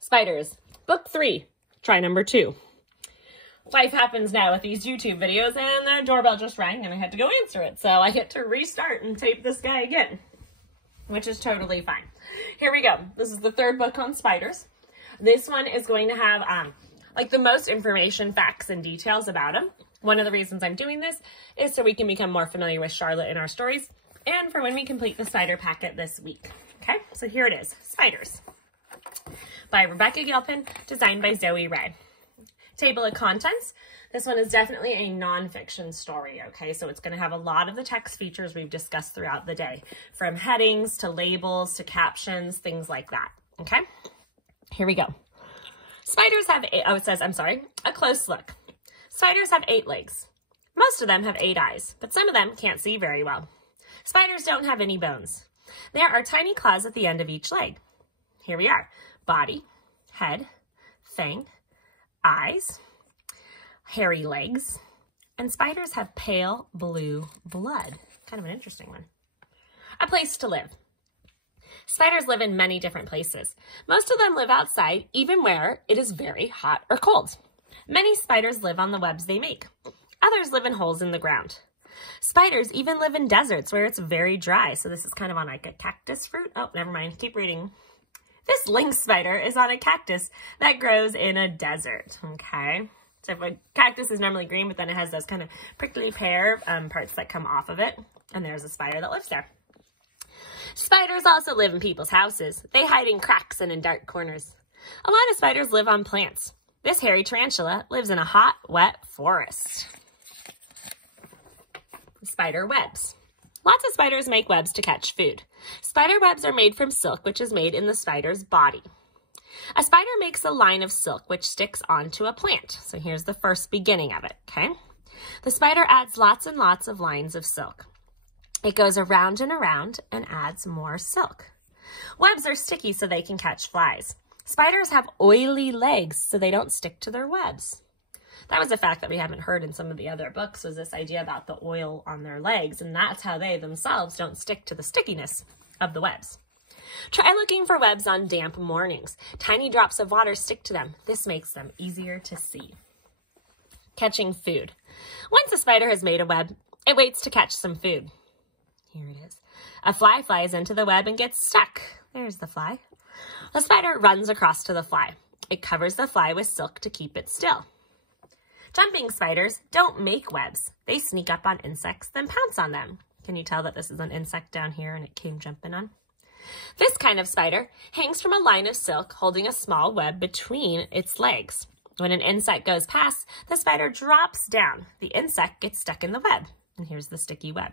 Spiders, book 3, try number 2. Life happens now with these YouTube videos, and the doorbell just rang and I had to go answer it. So I get to restart and tape this guy again, which is totally fine. Here we go. This is the 3rd book on spiders. This one is going to have like the most information, facts, and details about them. One of the reasons I'm doing this is so we can become more familiar with Charlotte in our stories and for when we complete the spider packet this week. Okay, so here it is, Spiders, by Rebecca Gilpin, designed by Zoe Ray. Table of contents. This one is definitely a nonfiction story, okay? So it's going to have a lot of the text features we've discussed throughout the day, from headings to labels to captions, things like that, okay? Here we go. Spiders have, it says, a close look. Spiders have 8 legs. Most of them have 8 eyes, but some of them can't see very well. Spiders don't have any bones. There are tiny claws at the end of each leg. Here we are. Body, head, fang, eyes, hairy legs, and spiders have pale blue blood. Kind of an interesting one. A place to live. Spiders live in many different places. Most of them live outside, even where it is very hot or cold. Many spiders live on the webs they make. Others live in holes in the ground. Spiders even live in deserts where it's very dry. So this is kind of on like a cactus fruit. Oh, never mind. Keep reading. This lynx spider is on a cactus that grows in a desert. Okay. So if a cactus is normally green, but then it has those kind of prickly pear parts that come off of it. And there's a spider that lives there. Spiders also live in people's houses. They hide in cracks and in dark corners. A lot of spiders live on plants. This hairy tarantula lives in a hot, wet forest. Spider webs. Lots of spiders make webs to catch food. Spider webs are made from silk, which is made in the spider's body. A spider makes a line of silk, which sticks onto a plant. So here's the first beginning of it, okay? The spider adds lots and lots of lines of silk. It goes around and around and adds more silk. Webs are sticky so they can catch flies. Spiders have oily legs so they don't stick to their webs. That was a fact that we haven't heard in some of the other books, was this idea about the oil on their legs, and that's how they themselves don't stick to the stickiness of the webs. Try looking for webs on damp mornings. Tiny drops of water stick to them. This makes them easier to see. Catching food. Once a spider has made a web, it waits to catch some food. Here it is. A fly flies into the web and gets stuck. There's the fly. The spider runs across to the fly. It covers the fly with silk to keep it still. Jumping spiders don't make webs. They sneak up on insects, then pounce on them. Can you tell that this is an insect down here and it came jumping on? This kind of spider hangs from a line of silk holding a small web between its legs. When an insect goes past, the spider drops down. The insect gets stuck in the web. And here's the sticky web.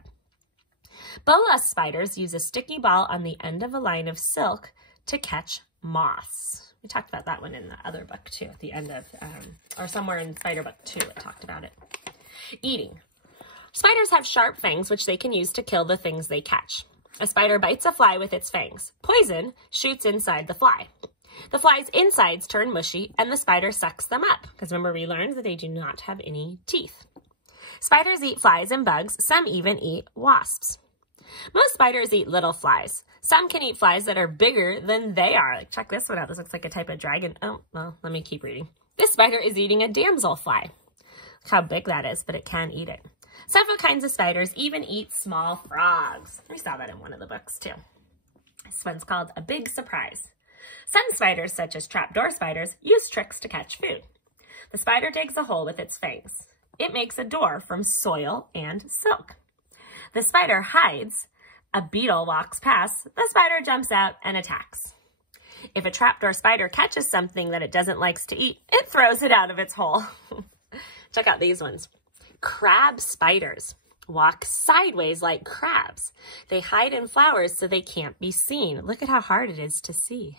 Boa spiders use a sticky ball on the end of a line of silk to catch moths. We talked about that one in the other book too, at the end of, or somewhere in Spider Book 2 it talked about it. Eating. Spiders have sharp fangs which they can use to kill the things they catch. A spider bites a fly with its fangs. Poison shoots inside the fly. The fly's insides turn mushy and the spider sucks them up, because remember we learned that they do not have any teeth. Spiders eat flies and bugs. Some even eat wasps. Most spiders eat little flies. Some can eat flies that are bigger than they are. Like, check this one out. This looks like a type of dragon. Oh, well, let me keep reading. This spider is eating a damselfly. Look how big that is, but it can eat it. Several kinds of spiders even eat small frogs. We saw that in one of the books, too. This one's called A Big Surprise. Some spiders, such as trapdoor spiders, use tricks to catch food. The spider digs a hole with its fangs. It makes a door from soil and silk. The spider hides. A beetle walks past. The spider jumps out and attacks. If a trapdoor spider catches something that it doesn't like to eat, it throws it out of its hole. Check out these ones. Crab spiders walk sideways like crabs. They hide in flowers so they can't be seen. Look at how hard it is to see.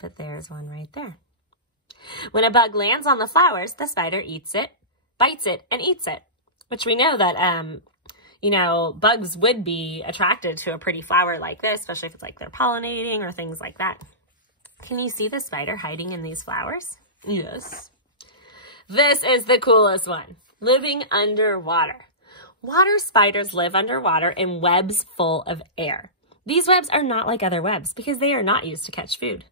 But there's one right there. When a bug lands on the flowers, the spider eats it, bites it, and eats it. Which we know that you know, bugs would be attracted to a pretty flower like this, especially if it's like they're pollinating or things like that. Can you see the spider hiding in these flowers? Yes. This is the coolest one. Living underwater. Water spiders live underwater in webs full of air. These webs are not like other webs because they are not used to catch food.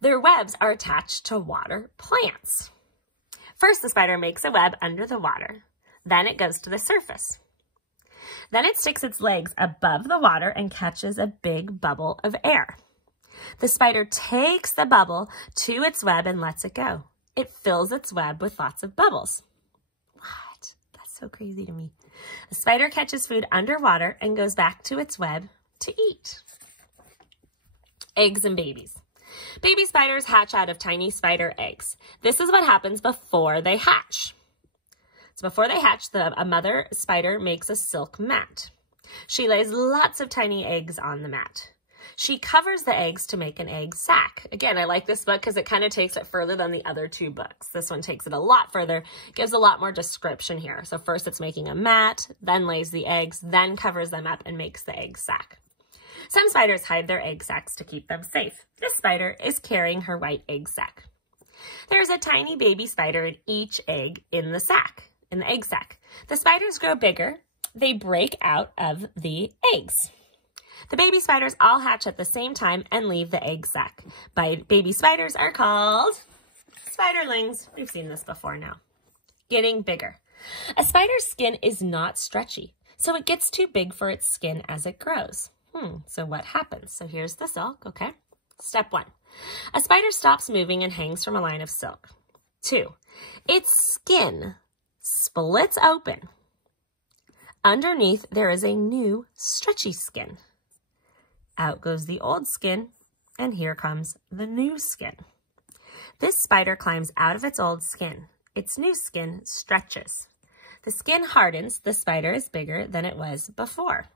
Their webs are attached to water plants. First, the spider makes a web under the water. Then it goes to the surface. Then it sticks its legs above the water and catches a big bubble of air. The spider takes the bubble to its web and lets it go. It fills its web with lots of bubbles. What? That's so crazy to me. The spider catches food underwater and goes back to its web to eat. Eggs and babies. Baby spiders hatch out of tiny spider eggs. This is what happens before they hatch. So before they hatch, a mother spider makes a silk mat. She lays lots of tiny eggs on the mat. She covers the eggs to make an egg sac. Again, I like this book because it kind of takes it further than the other two books. This one takes it a lot further, gives a lot more description here. So first it's making a mat, then lays the eggs, then covers them up and makes the egg sac. Some spiders hide their egg sacs to keep them safe. This spider is carrying her white egg sac. There's a tiny baby spider in each egg in the sac, in the egg sac. The spiders grow bigger. They break out of the eggs. The baby spiders all hatch at the same time and leave the egg sac. Baby spiders are called spiderlings. We've seen this before now. Getting bigger. A spider's skin is not stretchy, so it gets too big for its skin as it grows. So what happens? So here's the silk, okay? Step 1. A spider stops moving and hangs from a line of silk. 2. Its skin splits open. Underneath, there is a new stretchy skin. Out goes the old skin, and here comes the new skin. This spider climbs out of its old skin. Its new skin stretches. The skin hardens. The spider is bigger than it was before.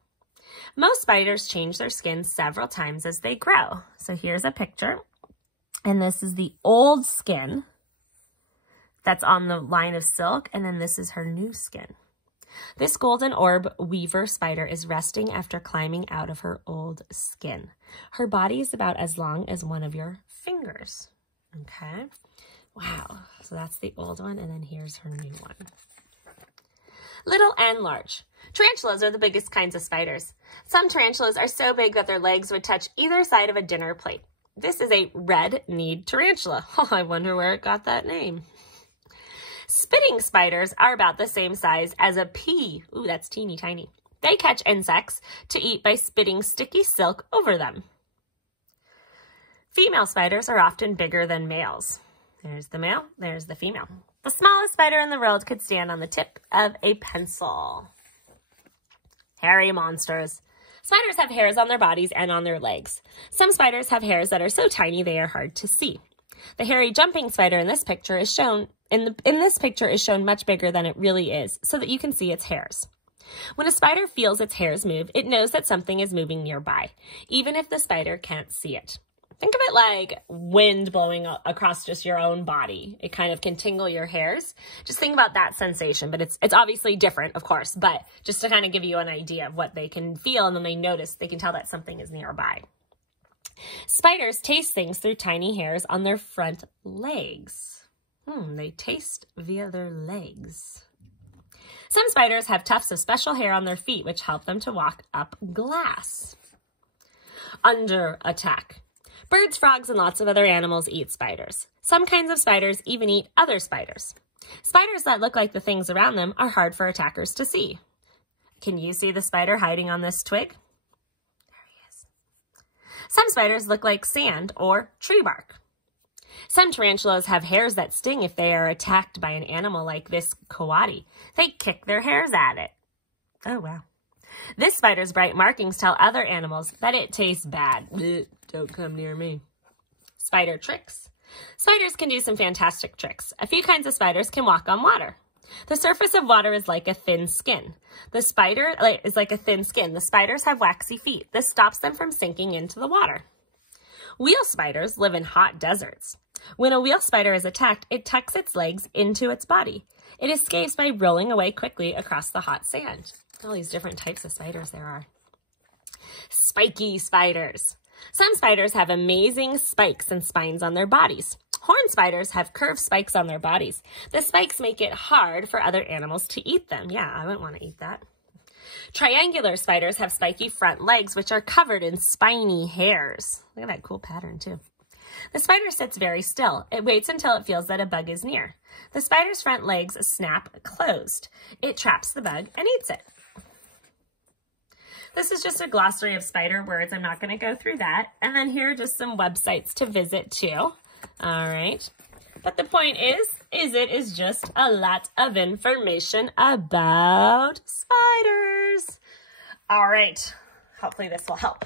Most spiders change their skin several times as they grow. So here's a picture, and this is the old skin that's on the line of silk, and then this is her new skin. This golden orb weaver spider is resting after climbing out of her old skin. Her body is about as long as one of your fingers. Okay. Wow. So that's the old one, and then here's her new one. Little and large. Tarantulas are the biggest kinds of spiders. Some tarantulas are so big that their legs would touch either side of a dinner plate. This is a red-kneed tarantula. Oh, I wonder where it got that name. Spitting spiders are about the same size as a pea. Ooh, that's teeny tiny. They catch insects to eat by spitting sticky silk over them. Female spiders are often bigger than males. There's the male, there's the female. The smallest spider in the world could stand on the tip of a pencil. Hairy monsters. Spiders have hairs on their bodies and on their legs. Some spiders have hairs that are so tiny they are hard to see. The hairy jumping spider in this picture is shown much bigger than it really is, so that you can see its hairs. When a spider feels its hairs move, it knows that something is moving nearby, even if the spider can't see it. Think of it like wind blowing across just your own body. It kind of can tingle your hairs. Just think about that sensation, but it's obviously different, of course, but just to kind of give you an idea of what they can feel, and then they can tell that something is nearby. Spiders taste things through tiny hairs on their front legs. They taste via their legs. Some spiders have tufts of special hair on their feet, which help them to walk up glass. Under attack. Birds, frogs, and lots of other animals eat spiders. Some kinds of spiders even eat other spiders. Spiders that look like the things around them are hard for attackers to see. Can you see the spider hiding on this twig? There he is. Some spiders look like sand or tree bark. Some tarantulas have hairs that sting if they are attacked by an animal like this coati. They kick their hairs at it. Oh, wow. This spider's bright markings tell other animals that it tastes bad. Blech, don't come near me. Spider tricks. Spiders can do some fantastic tricks. A few kinds of spiders can walk on water. The surface of water is like a thin skin. The spider is like a thin skin. The spiders have waxy feet. This stops them from sinking into the water. Wheel spiders live in hot deserts. When a wheel spider is attacked, it tucks its legs into its body. It escapes by rolling away quickly across the hot sand. All these different types of spiders there are. Spiky spiders. Some spiders have amazing spikes and spines on their bodies. Horned spiders have curved spikes on their bodies. The spikes make it hard for other animals to eat them. Yeah, I wouldn't want to eat that. Triangular spiders have spiky front legs, which are covered in spiny hairs. Look at that cool pattern, too. The spider sits very still. It waits until it feels that a bug is near. The spider's front legs snap closed. It traps the bug and eats it. This is just a glossary of spider words. I'm not going to go through that. And then here are just some websites to visit too. All right. But the point is it is just a lot of information about spiders. All right. Hopefully this will help.